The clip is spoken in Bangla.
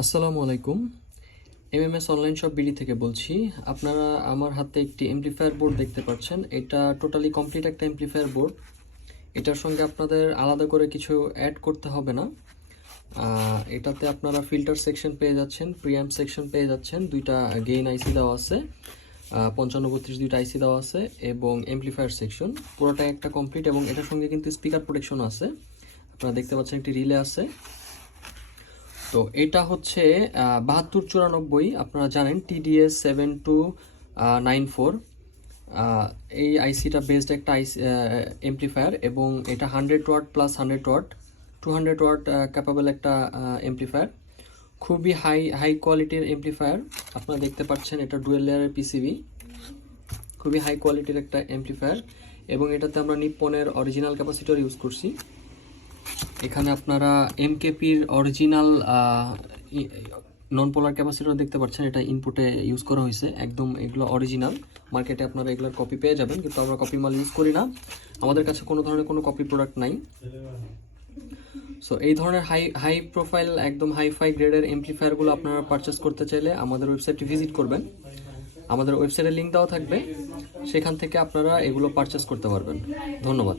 আসসালামু আলাইকুম। এমএমএস অনলাইন শপ বিডি থেকে বলছি। আপনারা আমার হাতে একটি এমপ্লিফায়ার বোর্ড দেখতে পাচ্ছেন। এটা টোটালি কমপ্লিট একটা এমপ্লিফায়ার বোর্ড। এটার সঙ্গে আপনাদের আলাদা করে কিছু অ্যাড করতে হবে না। এটাতে আপনারা ফিল্টার সেকশন পেয়ে যাচ্ছেন, প্রিঅ্যাম্প সেকশন পেয়ে যাচ্ছেন, দুইটা গেইন আইসি দেওয়া আছে, 5532 দুইটা আইসি দেওয়া আছে এবং এমপ্লিফায়ার সেকশন পুরোটাই একটা কমপ্লিট। এবং এটার সঙ্গে কিন্তু স্পিকার প্রোটেকশন আছে। আপনারা দেখতে পাচ্ছেন একটি রিলে আছে। তো এটা হচ্ছে 7294, আপনারা জানেন TDS 7294। এই আইসিটা বেসড একটা আইসি এমপ্লিফায়ার এবং এটা 100 watt plus 100 watt 200 watt capable একটা এমপ্লিফায়ার। খুবই হাই কোয়ালিটির এমপ্লিফায়ার। আপনারা দেখতে পাচ্ছেন এটা ডুয়েল লেয়ারের পিসিবি, খুবই হাই কোয়ালিটির একটা এমপ্লিফায়ার। এবং এটাতে আমরা নিপ্পনের অরিজিনাল ক্যাপাসিটর ইউজ করছি। এখানে আপনারা এমকেপির অরিজিনাল নন পোলার ক্যাপাসিটর দেখতে পাচ্ছেন, এটা ইনপুটে ইউজ করা হয়েছে একদম। এগুলো অরিজিনাল, মার্কেটে আপনারা এগুলোর কপি পেয়ে যাবেন, কিন্তু আমরা কপি মাল ইউজ করি না। আমাদের কাছে কোনো ধরনের কোনো কপি প্রোডাক্ট নাই। সো এই ধরনের হাই প্রোফাইল একদম হাইফাই গ্রেডের এমপ্লিফায়ারগুলো আপনারা পারচেস করতে চাইলে আমাদের ওয়েবসাইটটি ভিজিট করবেন। আমাদের ওয়েবসাইটের লিঙ্ক দেওয়া থাকবে, সেখান থেকে আপনারা এগুলো পারচেস করতে পারবেন। ধন্যবাদ।